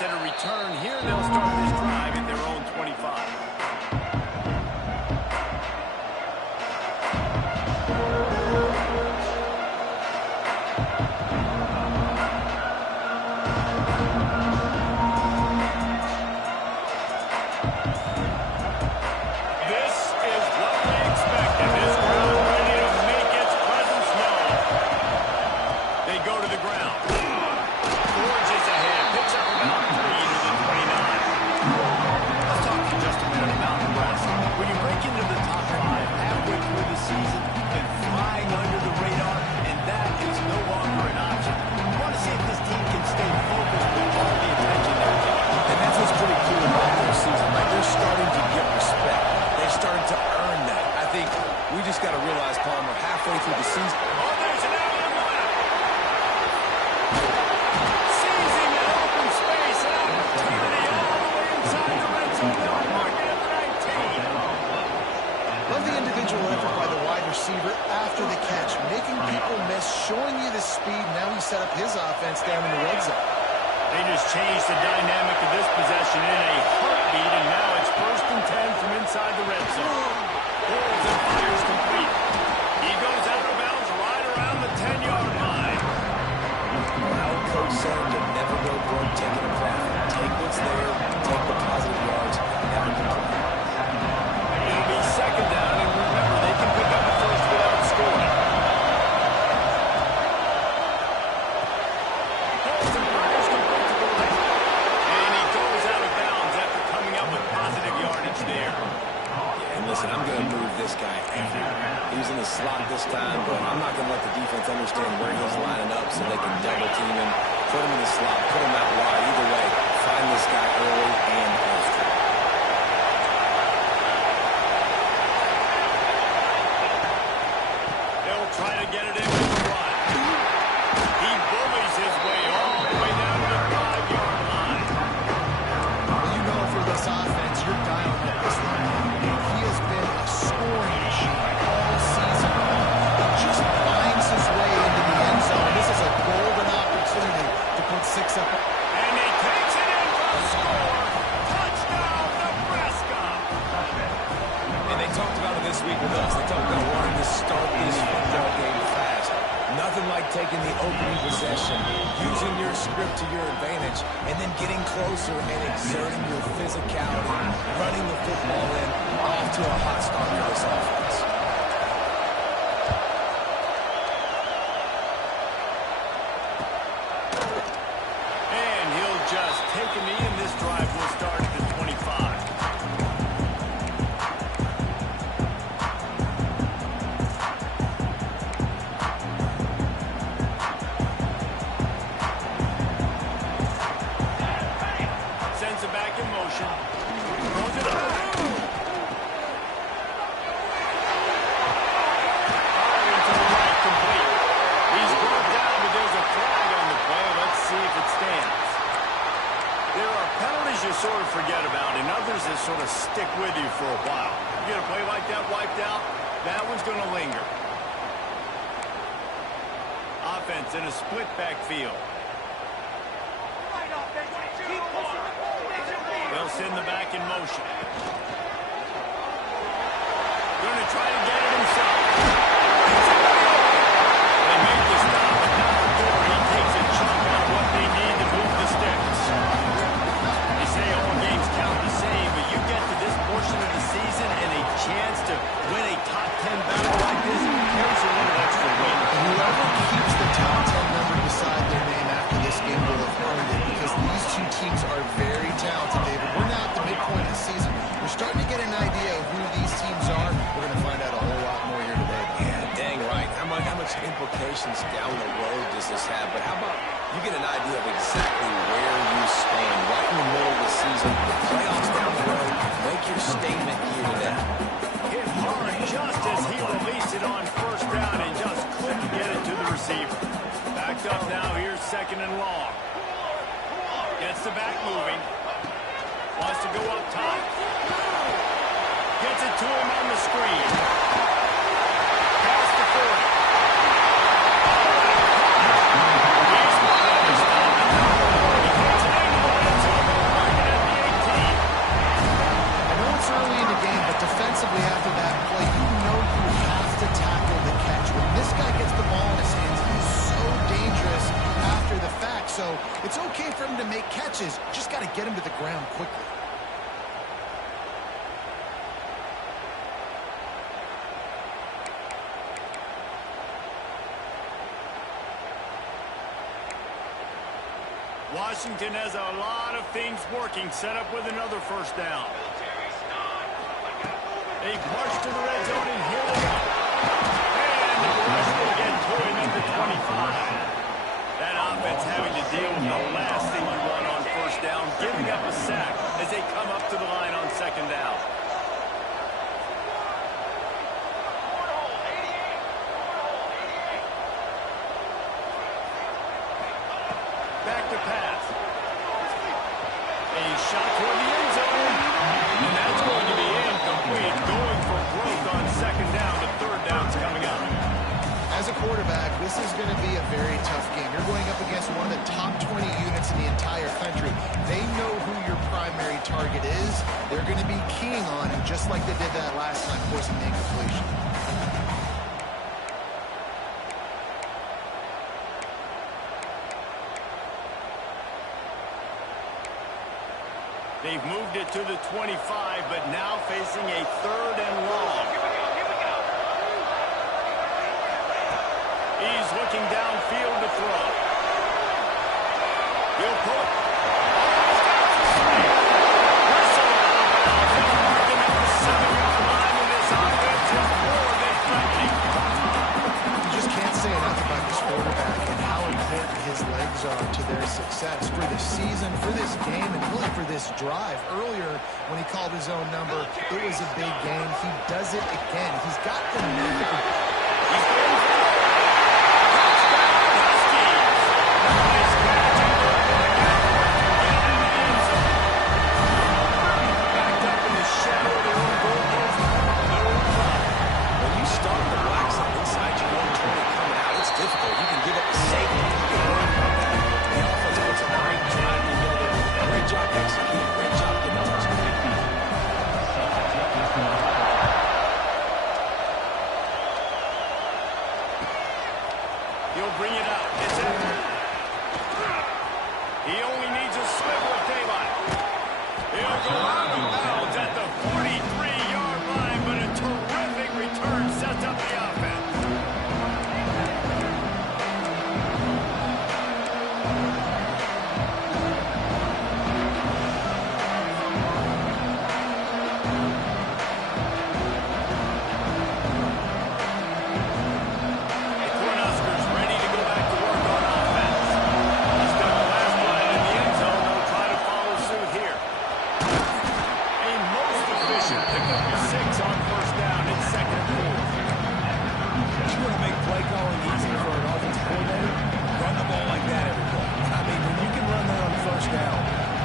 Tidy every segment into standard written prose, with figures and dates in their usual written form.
chance at a return here. They'll start this drive at their own 25. Set up his offense down in the red zone. They just changed the dynamic of this possession in a heartbeat, and now it's 1st and 10 from inside the red zone. Holds and fires complete. He goes out of bounds right around the 10-yard line. Well, coach said to never go broke taking a profit. Take what's there, take the positive yards, never complain. It'll be 2nd down, and remember, they can pick up a first without scoring. I'm going to move this guy everywhere. He was in the slot this time, but I'm not going to let the defense understand where he's lining up so they can double team him, put him in the slot, put him out wide. Either way, find this guy early and often. They'll try to get it in with the run. He bullies his way all the way down to the 5-yard line. Well, you know for this offense, you're dialing up this line. Scoring machine all season long. He just finds his way into the end zone. This is a golden opportunity to put 6 up. And he takes it in for a score. Touchdown, Nebraska. And they talked about it this week with us. They talked about wanting to start this football game fast. Nothing like taking the opening possession, using your script to your advantage, and then getting closer and exerting your physicality, running the football in, off to a hot start for this offense. And he'll just take a knee, and this drive will start at the 25. Sends it back in motion. Throws it up. You sort of forget about, and others that sort of stick with you for a while. You get a play like that wiped out, that one's going to linger. Offense in a split backfield. They'll send the back in motion. Going to try to get it himself. They make the stop, but not before he takes a chunk out of what they need to move the sticks. Say all games count the same, but you get to this portion of the season and a chance to win a top 10 battle like this, carries a little extra weight. And whoever keeps the top 10 number beside their name after this game will have earned it, because these two teams are very talented, David. We're now at the midpoint of the season. We're starting to get an idea of who these teams are. We're going to find out a whole lot more here today. Yeah, dang right. How much implications down the road does this have? But how about you get an idea of exactly where you stand right in the middle of the season, the playoffs down the road, make your statement here today. Hit hard just as he released it on 1st down and just couldn't get it to the receiver. Backed up now, here's 2nd and long. Gets the back moving. Wants to go up top. Gets it to him on the screen. Past the 40. He's got it. He takes it in, It's okay for him to make catches. Just got to get him to the ground quickly. Washington has a lot of things working, set up with another first down. They march to the red zone, and here they go. And the rush will get to him at the 25. That offense having to deal with the last thing you want on first down, giving up a sack as they come up to the line on second down. Back to pass. A shot toward the end zone. And that's going to be incomplete. Going for broke on second down. The third down's coming up. As a quarterback, this is going to be a very tough game. You're going up against one of the top 20 units in the entire country. They know who your primary target is. They're going to be keying on him, just like they did that last time, forcing the incompletion. They've moved it to the 25, but now facing a third and long. He's looking downfield to throw. He'll pull it. Whistle out of bounds. They'll mark him at the 7-yard line, and this offense is more than threatening. You just can't say enough about this quarterback and how important his legs are to their success for the season, for this game, and really for this drive. Earlier, when he called his own number, it was a big game. He does it again. He's got the nerve. He's going for it. He'll bring it out. It's Edward. He only needs a sliver of daylight. He'll go out of bounds at the 43-yard line, but a terrific return sets up the offense.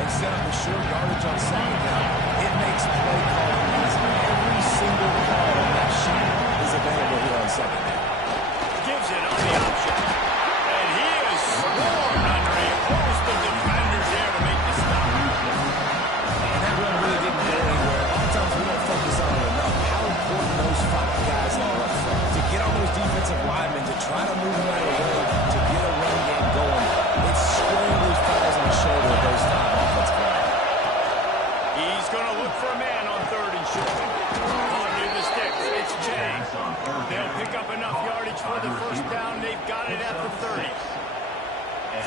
Set up a short yardage on second down. It makes play calling easy. Every single call on that sheet is available here on second down. Gives it on the option. And he is swarmed under a host of defenders there to make the stop. And that run really didn't go anywhere. A lot of times we don't focus on it enough. How important those 5 guys are up front. To get on those defensive linemen, to try to move them out of the way, to get a run game going. It squarely falls on the shoulder of those 5 offensive linemen. He's going to look for a man on third and short. On near the sticks, it's Chang. They'll pick up enough yardage for the first down. They've got it at the 30.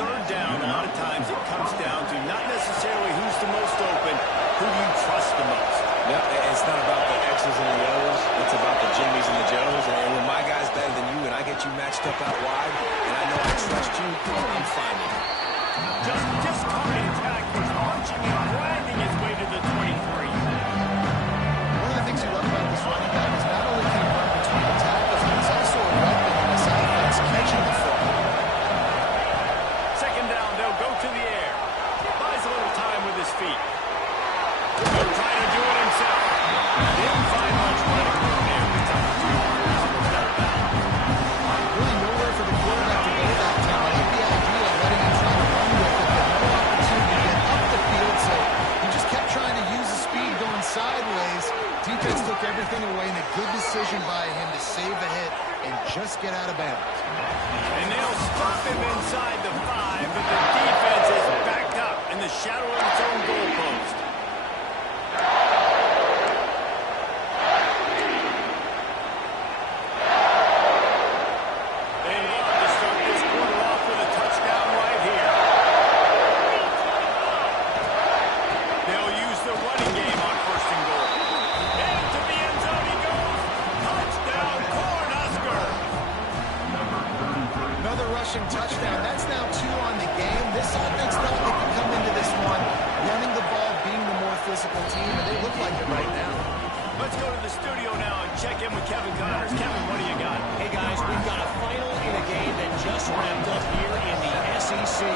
Third down, a lot of times it comes down to not necessarily who's the most open, who do you trust the most. Yep, it's not about the X's and the O's. It's about the Jimmys and the Joes. And when my guy's better than you and I get you matched up out wide, and I know I trust you, I'm finding you. Just discarding attack was launching and grinding his way to the 23. One of the things you love about this running back is not only can he run between the tackles, but he's also a weapon in this offense, catching the football. Second down, they'll go to the air. Buys a little time with his feet. He'll try to do it himself. Didn't find much running room there. Really nowhere for the quarterback to go that time. I like the idea of letting him try to run with it, but no opportunity to get up the field, so he just kept trying to use the speed going sideways. Defense took everything away, and a good decision by him to save the hit and just get out of bounds. And they'll stop him inside the 5, but the defense is the shadow of its own goalpost. They love to start this quarter off with a touchdown right here. They'll use the running game on first and goal. Into the end zone he goes. Touchdown, Cornhusker. Another rushing touchdown. That's now 2 on the game. This offense thought they could come into this one running the ball, being the more physical team, and they look like it right now. Let's go to the studio now and check in with Kevin Connors. Kevin, what do you got? Hey, guys, we've got a final in a game that just wrapped up here in the SEC.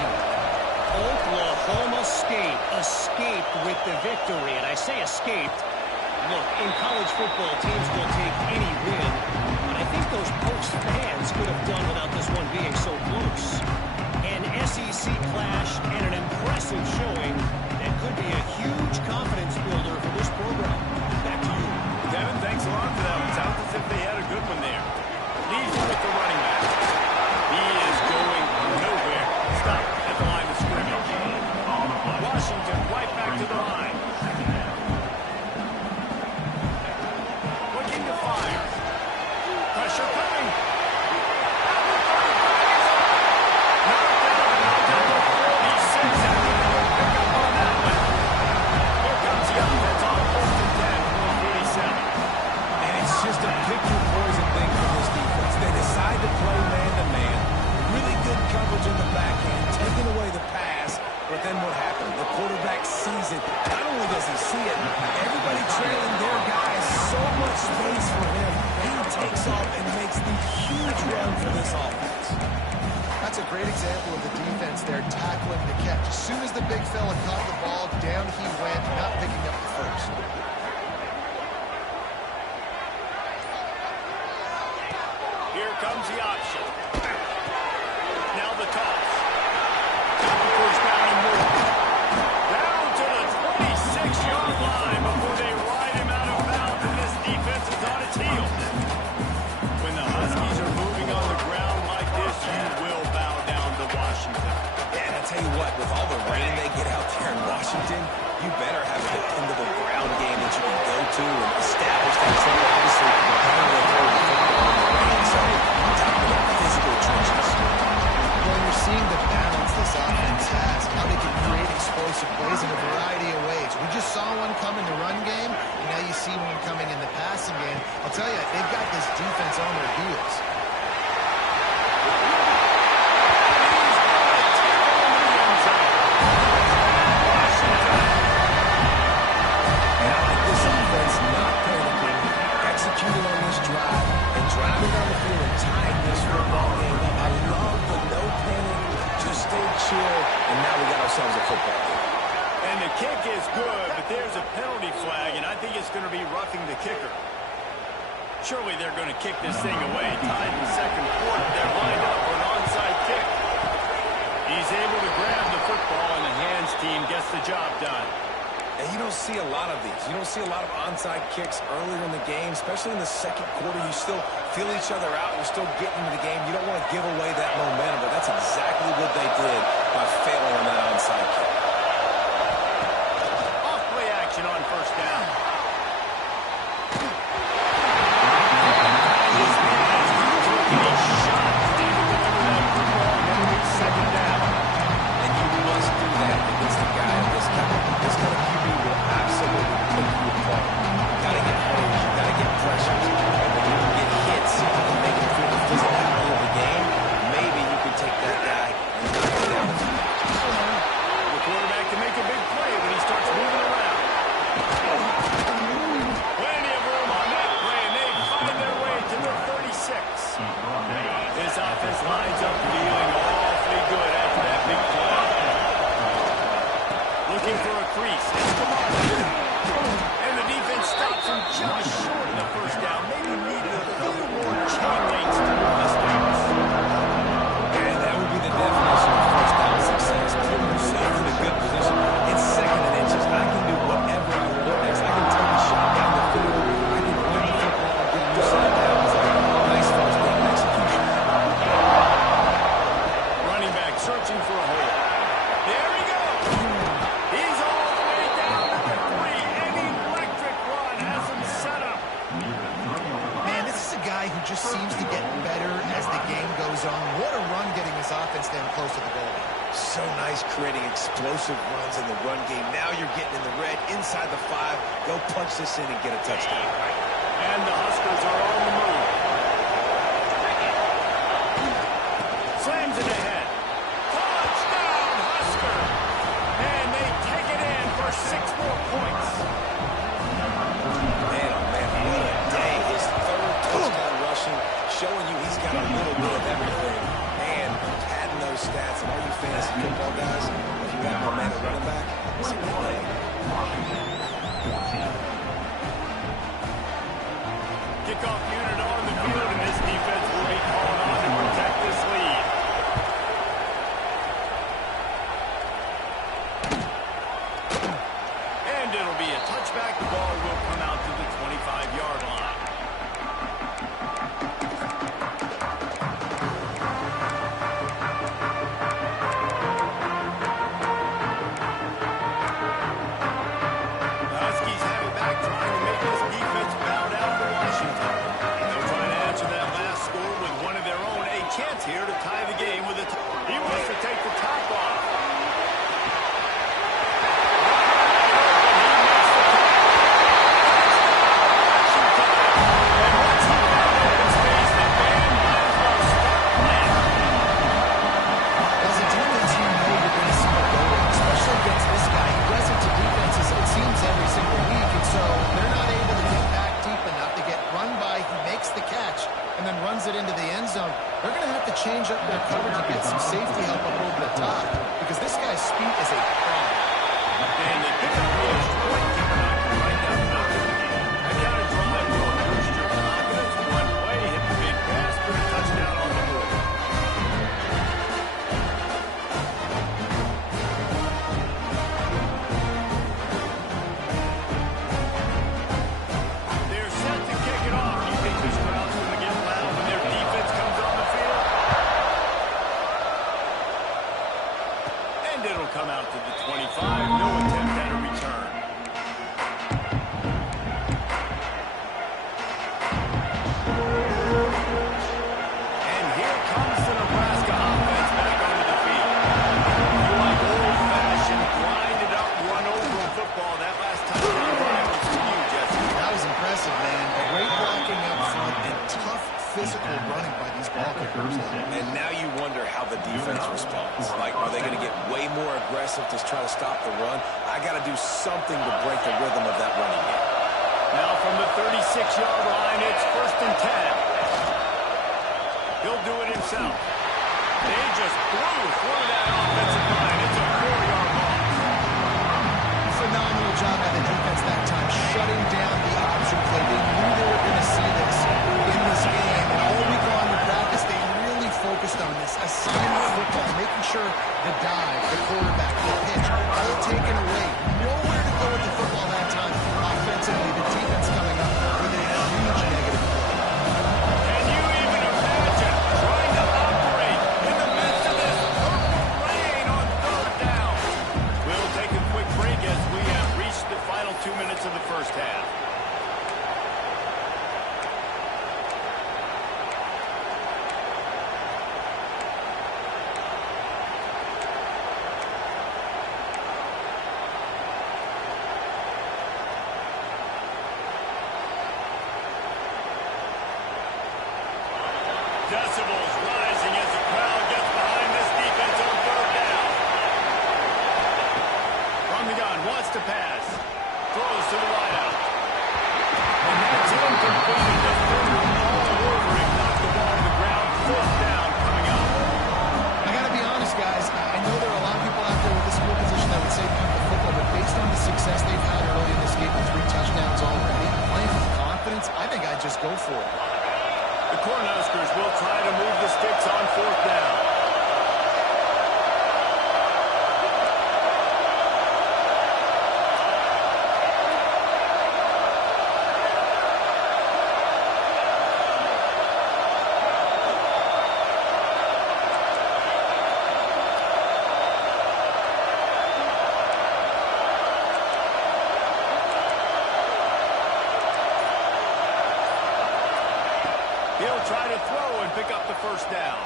Oklahoma State escaped with the victory, and I say escaped. Look, in college football, teams will take any win, but I think those Pokes fans could have done without this one being so close. An SEC clash and an impressive showing that could be a huge confidence builder for this program. Back to you. Kevin, thanks a lot for that. It sounds as if they had a good one there. Leads with the running back. He is going nowhere. Stop at the line of scrimmage. Washington right back to the line. Looking to fire. Pressure coming. Knocked out at the 46. And they're going to pick up on that one. Here comes the offense on first and 10 from the 47. And it's just a pick-your-poison thing for this defense. They decide to play man-to-man. Really good coverage in the back end, taking away the pass. But then what happened? The quarterback sees it. Not only does he see it, everybody trailing their guys, so much space for him. He takes off and makes the huge run for this offense. That's a great example of the defense there tackling the catch. As soon as the big fella caught the ball, down he went, not picking up the first. Here comes the option. Now the toss. First down and more. Down to the 26-yard line before they ride him out of bounds, and this defense is on its heels. When the Huskies are moving on the ground like this, you will bow down to Washington. Yeah, and I tell you what, with all the rain they get out there in Washington, you better have a dependable ground game that you can go to and establish themselves. Obviously, how do they throw the football in the rain? So, on top of the physical trenches. Well, you're seeing the balance this offense has, how they can create explosive plays in a variety of ways. We just saw one come in the run game, and now you see one coming in the passing game. I'll tell you, they've got this defense on their heels. And I like this offense not panicking, executing on this drive, and driving down the field and tying this football game up. I love the no panic, just stay chill, and now we got ourselves a football game. And the kick is good, but there's a penalty flag, and I think it's going to be roughing the kicker. Surely they're going to kick this thing away. Tied in the second quarter. They're lined up for an onside kick. He's able to grab the football, and the hands team gets the job done. And you don't see a lot of these. You don't see a lot of onside kicks earlier in the game, especially in the second quarter. You still feel each other out. You're still getting into the game. You don't want to give away that momentum, but that's exactly what they did by failing on that onside kick. Off play action on first down. And you must do that against a guy of this kind of QB will absolutely take you apart. You got to get home. You got to get pressures. And when you can get hits and make him feel the physicality of the game, maybe you can take that guy and knock him down. The quarterback can make a big play when he starts moving around. Plenty of room on that play, and they find their way to the 36. This offense lines up feeling awfully good after that big play. Looking for a crease. It's Kamara. And the defense stops him just short of the first down. Maybe needed a little more chain links to move this down. And that would be the definition of first down success. Putting yourself in a good position. It's second and inches. I can do whatever I want next. I can take a shot down the field. I can win the football and get a new set of downs. Nice first down execution. Running back searching for a hole. There he goes. zone. What a run getting his offense down close to the goal. So nice creating explosive runs in the run game. Now you're getting in the red inside the 5. Go punch this in and get a touchdown. And the Huskers are on the move. Slams it ahead. Touchdown, Husker! And they take it in for 6 more points. Man, oh man, what a day. His 3rd touchdown rushing, showing you he's got a little bit of everything. Man, padding those stats. And all you fantasy football guys, if you got my man at running back, it's a good day. Kickoff unit on the field, and this defense will be called on to protect this lead. And it'll be a touchback. The ball will come out to the 25-yard line. The Huskies have it back, trying to make this defense bow down to Washington. And they'll try to answer that last score with one of their own. A chance here to tie the game with a he wants to take the top off. As a defense, you know you're going to see a goal, especially against this guy. He does it to defenses, it seems, every single week, and so they're not able to get back deep enough to get run by. He makes the catch and then runs it into the end zone. They're going to have to change up their coverage and get some safety help up over the top because this guy's speed is a problem. And they pick up the extra point, keeping on right down the middle of the game. I got a drive will boost your confidence. One play, hit the big pass, put a touchdown on the move. They're set to kick it off. You think this crowd's going to get loud when their defense comes on the field? And it'll come out to the 25. No attempt at a return. And here comes the Nebraska offense back onto the field. You like old-fashioned, grinded up, run over football. That last touchdown drive was to you, Jesse. That was impressive, man. Great blocking up front and tough physical running by these ball kickers. And now you wonder how the defense responds. Like, are they going to get way more aggressive to try to stop the run? I got to do something to break the rhythm of that running game. Now from the 36-yard line, it's 1st and 10. He'll do it himself. They just blew through that offensive line. It's a 4-yard loss. Phenomenal job by the defense that time, shutting down the option play. They knew they were going to see this in this game. And all week long in practice, they really focused on this assignment football, making sure the dive, the quarterback, the pitch, all taken away. Nowhere to go with the football that time. Offensively, the defense coming up with a huge negative play. Can you even imagine trying to operate in the midst of this purple rain on 3rd down? We'll take a quick break as we have reached the final 2 minutes of the first half. Decibels rising as the crowd gets behind this defense on 3rd down. From the gun, wants to pass. Throws to the wideout. And that's incomplete. The third all over him. Knocked the ball to the ground. 4th down coming up. I got to be honest, guys. I know there are a lot of people out there with this skill position that would say punt the football, but based on the success they've had early in this game with 3 touchdowns already, playing with confidence, I think I'd just go for it. The Cornhuskers will try to move the sticks on 4th down. He'll try to throw and pick up the 1st down.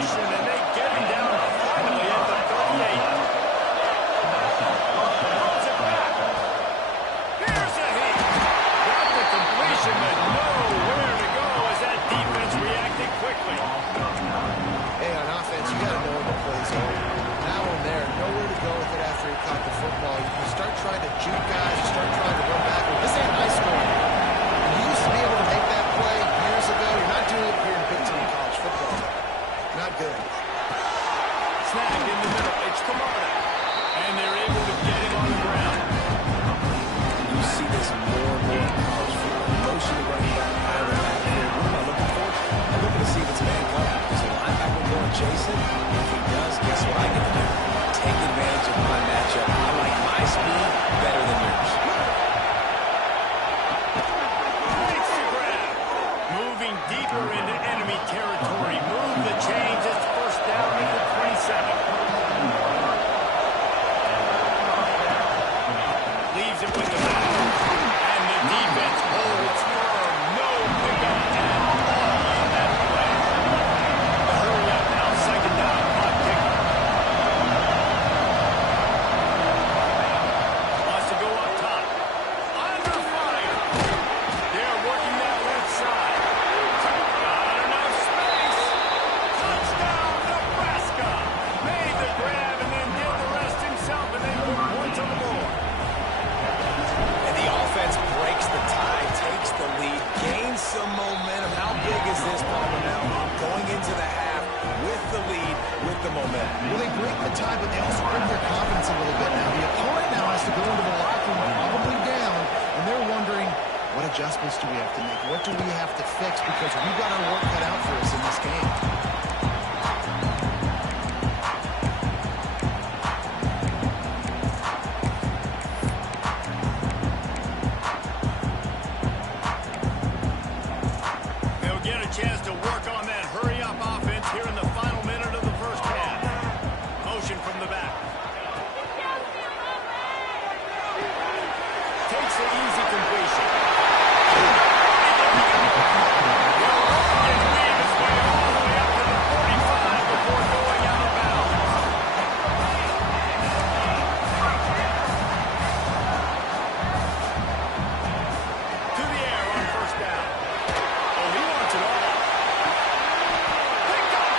possession, and they get him down finally at the 38. Throws it back. Here's a hit. Got the completion, but nowhere to go as that defense reacted quickly. Hey, on offense, you got to know when the play's over. Now and there, nowhere to go with it after he caught the football. You start trying to juke guys, you start trying to run back. This ain't high school. You used to be able to make that play years ago. You're not doing it here in Big Ten college football. Not good. Snagged in the middle. It's Kamara. And they're able to get him on the ground. You see this more and more in college football. Motion to running back, out of the backfield. What am I looking for? I'm looking to see if it's man coverage. Does the linebacker go adjacent? If he does, guess what I get to do? Take advantage of my matchup. I like my speed better than yours. Makes the grab. Moving deeper into enemy territory. Move the change. It's first down at the 27. Leaves it with the back. And the defense holds firm. No pickup at all on that play. Hurry up now. Second down. Clock ticking. Wants to go up top. Under fire. They're working that left side. Not enough space. Touchdown, Nebraska. Made the grab and then did the rest himself and then put points on the board. And the offense breaks the tie, takes the lead, gains some momentum. How big is this, Palmer, now? Going into the half with the lead, with the momentum. Well, they break the tie, but they also break their confidence a little bit now. The opponent now has to go into the locker room probably down, and they're wondering, what adjustments do we have to make? What do we have to fix? Because we've got our work cut out for us in this game. They'll get a chance to work on that hurry-up offense here in the final minute of the first half. Motion from the back. Takes the easy completion. And weave his way all the way up to the 45 before going out of bounds. To the air on first down. Oh, he wants it all. Picked up.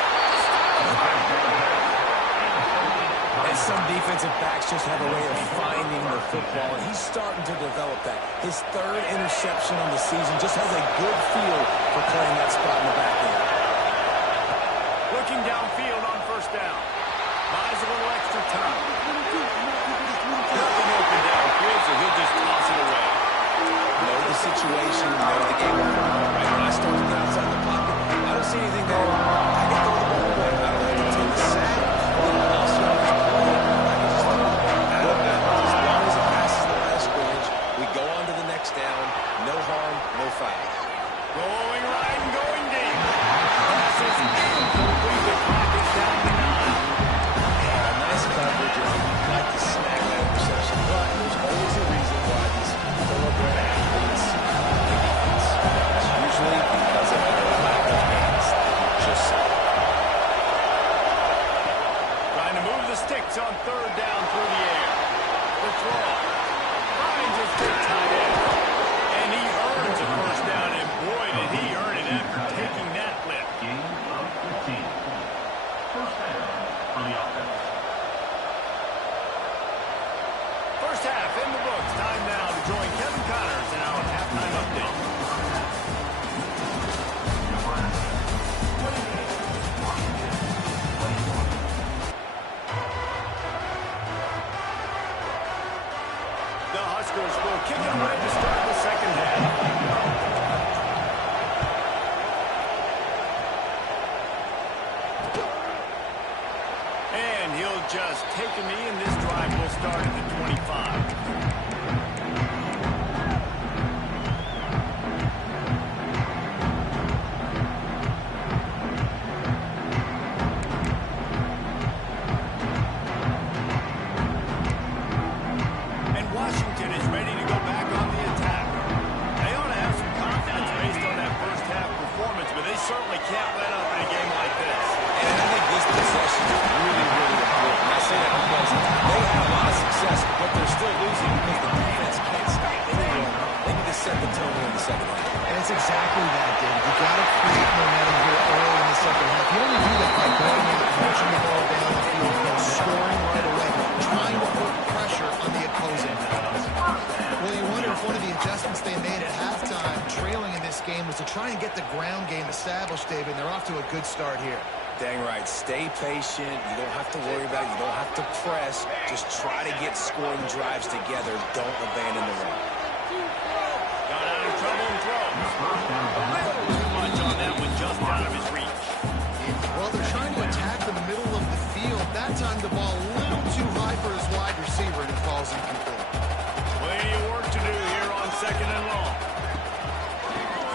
And some defensive backs just have a way of finding the football, and he's starting to develop that. His third interception on the season just has a good feel for playing that spot in the back end. Looking downfield on first down. Buys a little extra time. Nothing open downfield, so he'll just toss it away. Know the situation, know the game. Right when I start to get outside the pocket, I don't see anything there. I can throw the ball away. I don't have to take the sack. I'll see how much play. I can just throw the ball out of bounds. As long as it passes the line of scrimmage, we go on to the next down. No harm, no foul. Going right and going deep. Pass is incomplete. The clock is down to 9. Yeah, nice coverage. I'd like to snag that interception, but there's always a reason why these thoroughbred athletes play defense. It's usually because of their lack of hands. Just so. Trying to move the sticks on third down through the air. The throw. Finds his big tight end. And he earns a first down, and boy, did he earn it after taking that lift. Gain of 15. First down for the offense. First half in the books. Time now to join Kevin Connors in our halftime update. The Huskers will kick it away to start the second half. And he'll just take a knee, and this drive will start at the 25. set the tone in the second half. And it's exactly that, David. You got to create momentum here early in the second half. You only do that by going out, marching the ball down the field, scoring right away, trying to put pressure on the opposing defense. Well, you wonder if one of the adjustments they made at halftime, trailing in this game, was to try and get the ground game established, David. They're off to a good start here. Dang right. Stay patient. You don't have to worry about it. You don't have to press. Just try to get scoring drives together. Don't abandon the run. Got out of trouble and throw. A little too much on that one, just out of his reach. Well, they're trying to attack the middle of the field. That time the ball a little too high for his wide receiver, and it falls incomplete. Plenty of work to do here on second and long.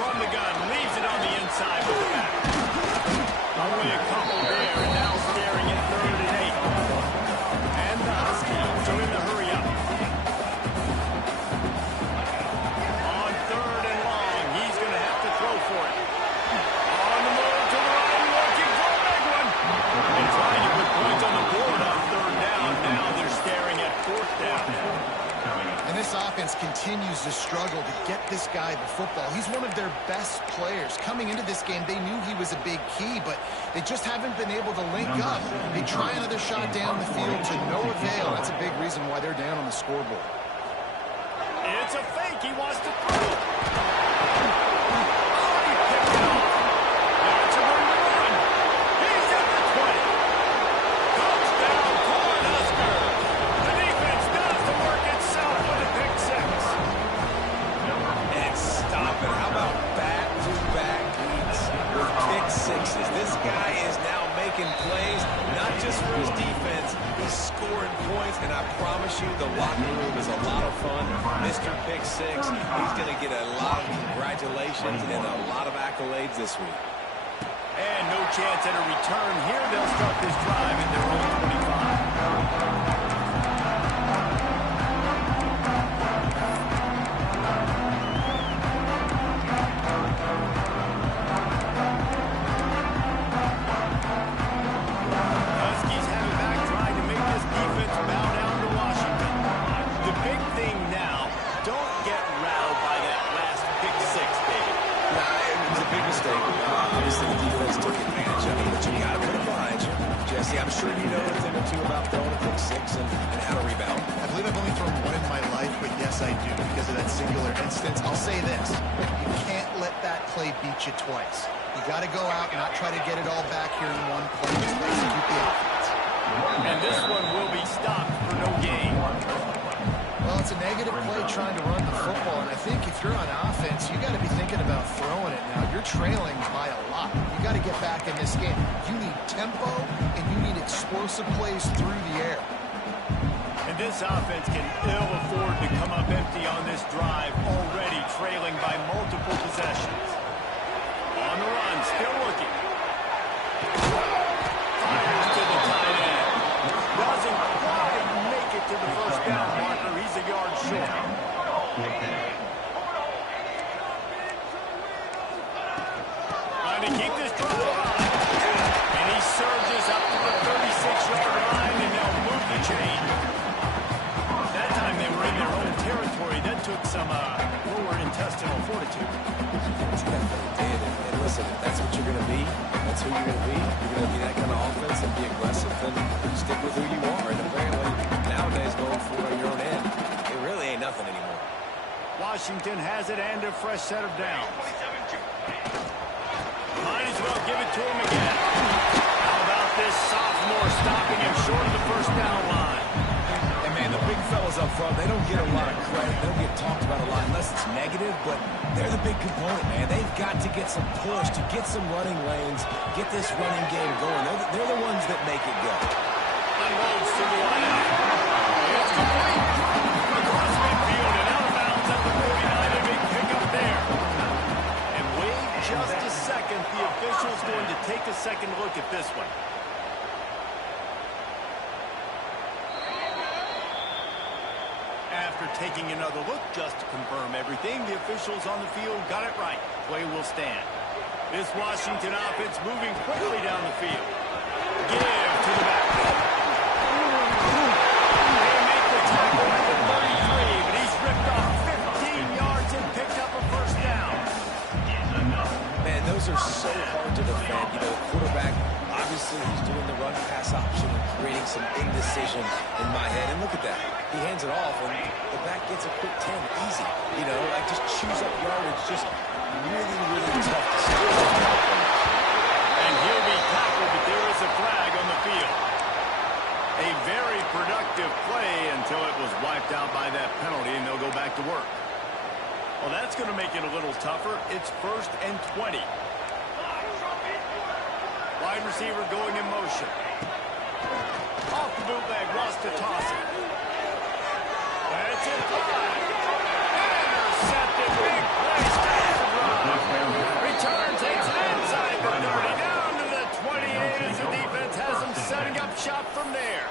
From the gun, leaves it on the inside with the back. Only a couple there, and now staring at 3rd and 8. And the Huskies are in the hurry up. On 3rd and long, he's going to have to throw for it. On the move to the right, looking for a big one. And trying to put points on the board on 3rd down. Now they're staring at 4th down. And this offense continues to struggle to get this guy the football. He's one of their best players. Coming into this game, they knew he was a big key, but they just haven't been able to link up. They try another shot down the field to no avail. That's a big reason why they're down on the scoreboard. It's a fake. He wants to throw. Oh, he picked it off. That's a run to run. He's at the 20. Touchdown, Cornhusker. The defense does the work itself with a pick 6. And stop it. How about back-to-back weeks with pick sixes? This guy is now making plays, not just for his defense. He's scoring points, and I promise you the locker room is a lot of fun. Mr. Pick 6, he's going to get a lot of congratulations and a lot of accolades this week. And no chance at a return here. They'll start this drive at their own 25. Huskies have it back, trying to make this defense bow down to Washington. The big thing now, don't get routed by that last pick 6, David. It was a big mistake. Obviously, the defense took advantage of it, but you got to put it behind you. Jesse, I'm sure you know a thing or two about throwing a pick 6 and how to rebound. I believe I've only thrown one in my life, but yes, I do because of that singular instance. I'll say this. You can't let that play beat you twice. You got to go out and not try to get it all back here in one play. Just execute the offense. And this one will be stopped for no gain. Well, it's a negative play trying to run the football, and I think if you're on offense, you got to be thinking about throwing it now. You're trailing by a lot. You got to get back in this game. You need tempo, and you need explosive plays through the air. And this offense can ill afford to come up empty on this drive, already trailing by multiple possessions. On the run, still looking. Fires to the tight end. Doesn't quite make it to the first down marker. He's a yard short. Trying to keep this drive alive. And he surges up to the 36-yard line, and they'll move the chain. That time they were in their own territory. That took some lower intestinal fortitude. And listen, if that's what you're going to be, that's who you're going to be. You're going to be that kind of offense and be aggressive, then stick with who you are. And apparently, nowadays, going for your own end, it really ain't nothing anymore. Washington has it and a fresh set of downs. Might as well give it to him again. How about this sophomore stopping him short of the first down line? And man, the big fellas up front, they don't get a lot of credit. They don't get talked about a lot unless it's negative, but they're the big component, man. They've got to get some push, to get some running lanes, get this running game going. They're the ones that make it go. Unloads to the line. It's complete. Across midfield and out of bounds at the 49. A big pickup there. And wait just a second. The official's going to take a second look at this one. After taking another look just to confirm everything, the officials on the field got it right. Play will stand. This Washington offense moving quickly down the field. Give to the backfield. They make the tackle at the 33, but he's ripped off 15 yards and picked up Obviously, he's doing the run-pass option and creating some indecision in my head. And look at that. He hands it off, and the back gets a quick 10. Easy. You know, like just chews up yardage. Just really, really tough to stop. And he'll be tackled, but there is a flag on the field. A very productive play until it was wiped out by that penalty, and they'll go back to work. Well, that's going to make it a little tougher. It's 1st and 20. Wide receiver going in motion. Off the bootleg, wants to toss it. That's it. Intercepted. Big play. Stops the run. Return takes it inside the 30. Down to the 28 as the defense has them setting up shop from there.